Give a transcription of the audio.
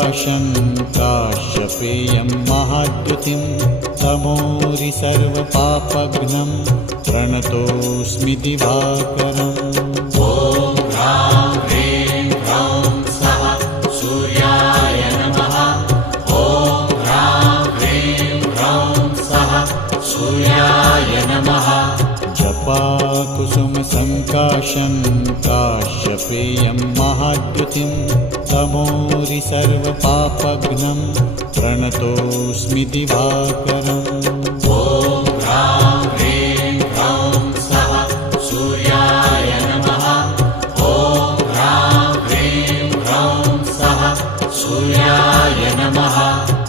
सङ्काशं काश्यपेयं महाद्युतिं तमोरि सर्वपापघ्नं प्रणतोऽस्मि दिवाकरम्। ॐ ह्रां ह्रीं ह्रौं स्वः सूर्याय नमः। ॐ ह्रां ह्रीं ह्रौं स्वः सूर्याय नमः। जपाकुसुमसङ्काशं काश्यपेयं महाद्युतिं तमोरि सर्वपापघ्नं प्रणतोऽस्मि दिवाकरम्।